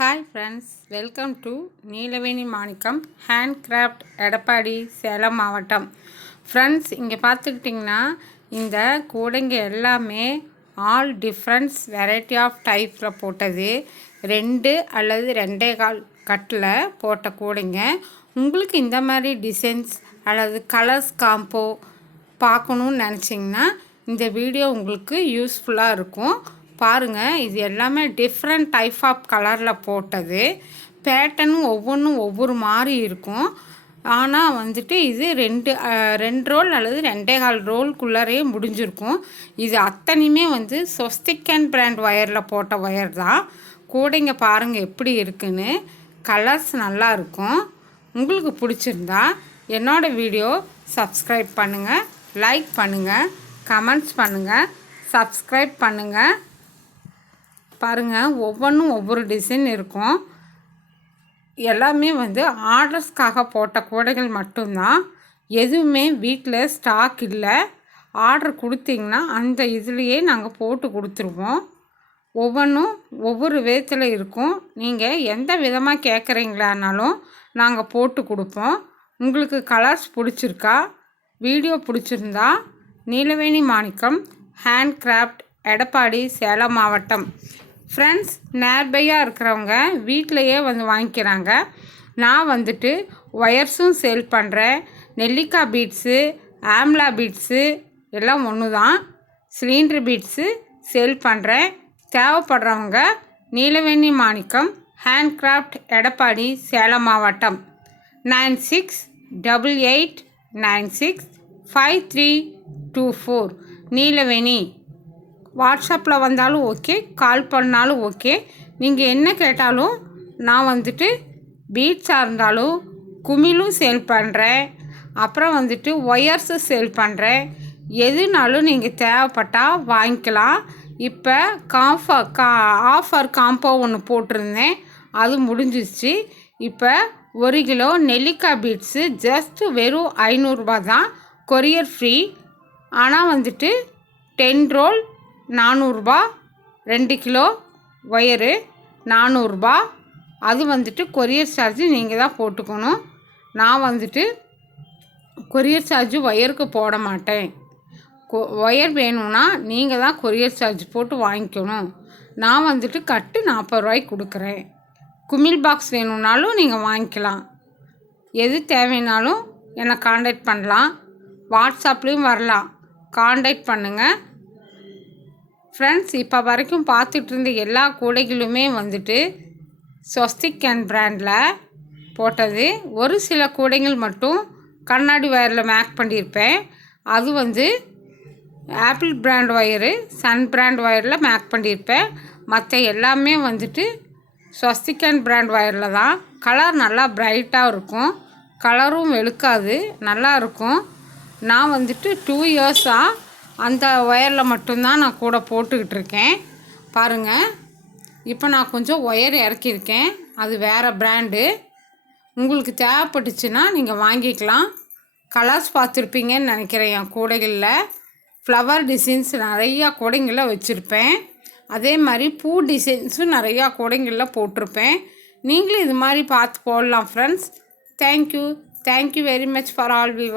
Hi friends, welcome to Neelaveni Manickam handcraft, Edappadi, Salem மாவட்டம். Friends, இங்கே பார்த்துக்கிட்டிங்கன்னா இந்த கூடைங்க எல்லாமே ஆல் டிஃப்ரெண்ட்ஸ் வெரைட்டி ஆஃப் டைப்பில் போட்டது. 2 அல்லது 2.25 கட்டில் போட்ட கூடைங்க. உங்களுக்கு இந்த மாதிரி டிசைன்ஸ் அல்லது கலர்ஸ் காம்போ பார்க்கணுன்னு நினச்சிங்கன்னா இந்த வீடியோ உங்களுக்கு யூஸ்ஃபுல்லாக இருக்கும். பாருங்கள், இது எல்லாமே டிஃப்ரெண்ட் டைப் ஆஃப் கலரில் போட்டது. பேட்டர்னும் ஒவ்வொன்றும் ஒவ்வொரு மாதிரி இருக்கும். ஆனால் வந்துட்டு இது 2 ரோல் அல்லது 2.25 ரோல்குள்ளரே முடிஞ்சிருக்கும். இது அத்தனையுமே ஸ்வஸ்திக் அண்ட் பிராண்ட் ஒயரில் போட்ட ஒயர் தான். கூடைங்க பாருங்கள் எப்படி இருக்குன்னு. கலர்ஸ் நல்லா இருக்கும். உங்களுக்கு பிடிச்சிருந்தா என்னோடய வீடியோ சப்ஸ்கிரைப் பண்ணுங்கள், லைக் பண்ணுங்கள், கமெண்ட்ஸ் பண்ணுங்கள், சப்ஸ்கிரைப் பண்ணுங்கள். பாருங்கள், ஒவ்வொன்றும் ஒவ்வொரு டிசைன் இருக்கும். எல்லாமே ஆர்டர்ஸ்க்காக போட்ட கூடைகள் மட்டும்தான். எதுவுமே வீட்டில் ஸ்டாக் இல்லை. ஆர்டர் கொடுத்தீங்கன்னா அந்த இதுலேயே நாங்கள் போட்டு கொடுத்துருவோம். ஒவ்வொன்றும் ஒவ்வொரு விதத்தில் இருக்கும். நீங்கள் எந்த விதமாக கேட்குறீங்களானாலும் நாங்கள் போட்டு கொடுப்போம். உங்களுக்கு கலர்ஸ் பிடிச்சிருக்கா, வீடியோ பிடிச்சிருந்தா நீலவேணி மாணிக்கம் ஹேண்ட்கிராஃப்ட், எடப்பாடி, சேலம் மாவட்டம். ஃப்ரெண்ட்ஸ், நியர்பையாக இருக்கிறவங்க வீட்டிலையே வாங்கிக்கிறாங்க. நான் ஒயர்ஸும் சேல் பண்ணுறேன். நெல்லிக்காய் பீட்ஸு, ஆம்லா பீட்ஸு எல்லாம் ஒன்று தான். சிலிண்டர் பீட்ஸு சேல் பண்ணுறேன். தேவைப்படுறவங்க நீலவேணி மாணிக்கம் ஹேண்ட்கிராஃப்ட், எடப்பாடி, சேலம் மாவட்டம். 9688965324 நீலவேணி. வாட்ஸ்அப்பில் வந்தாலும் ஓகே, கால் பண்ணாலும் ஓகே. நீங்கள் என்ன கேட்டாலும் நான் பீட்ஸாக இருந்தாலும் குமிழும் சேல் பண்ணுறேன். அப்புறம் ஒயர்ஸு சேல் பண்ணுறேன். எதுனாலும் நீங்கள் தேவைப்பட்டால் வாங்கிக்கலாம். இப்போ ஆஃபர் காம்போ ஒன்று போட்டிருந்தேன், அது முடிஞ்சிச்சு. இப்போ 1 கிலோ நெல்லிக்காய் பீட்ஸு ஜஸ்ட்டு வெறும் 500 ரூபா தான். Courier free. ஆனால் 10 ரோல் 400 ரூபா, 2 கிலோ ஒயரு 400 ரூபா. அது கொரியர் சார்ஜு நீங்கள் தான் போட்டுக்கணும். நான் கொரியர் சார்ஜு ஒயருக்கு போட மாட்டேன். ஒயர் வேணும்னா நீங்கள் தான் கொரியர் சார்ஜ் போட்டு வாங்கிக்கணும். நான் கட்டு 40 ரூபாய்க்கு கொடுக்குறேன். குமிழ் பாக்ஸ் வேணும்னாலும் நீங்கள் வாங்கிக்கலாம். எது தேவைனாலும் என்னை காண்டாக்ட் பண்ணலாம். வாட்ஸ்அப்லேயும் வரலாம். காண்டாக்ட் பண்ணுங்கள். ஃப்ரெண்ட்ஸ், இப்போ வரைக்கும் பார்த்துட்டு இருந்த எல்லா கூடைகளுமே ஸ்வஸ்திக் அண்ட் பிராண்டில் போட்டது. ஒரு சில கூடைகள் மட்டும் கண்ணாடி ஒயரில் மேக் பண்ணியிருப்பேன். அது Apple brand wire, Sun brand ஒயரில் மேக் பண்ணியிருப்பேன். மற்ற எல்லாமே ஸ்வஸ்திக் அண்ட் பிராண்ட் ஒயரில் தான். கலர் நல்லா பிரைட்டாக இருக்கும். கலரும் வெளுக்காது, நல்லா இருக்கும். நான் 2 இயர்ஸாக அந்த ஒயரில் மட்டும்தான் நான் கூட போட்டுக்கிட்டு இருக்கேன். பாருங்கள், இப்போ நான் கொஞ்சம் ஒயர் இறக்கியிருக்கேன். அது வேறு பிராண்டு. உங்களுக்கு தேவைப்பட்டுச்சுன்னா நீங்கள் வாங்கிக்கலாம். கலர்ஸ் பார்த்துருப்பீங்கன்னு நினைக்கிறேன். என் கூடைகளில் ஃப்ளவர் டிசைன்ஸ் நிறையா கூடைங்களில் வச்சுருப்பேன். அதே மாதிரி பூ டிசைன்ஸும் நிறையா கூடைங்களில் போட்டிருப்பேன். நீங்களும் இது மாதிரி பார்த்து போடலாம் friends. Thank you very much for all viewers.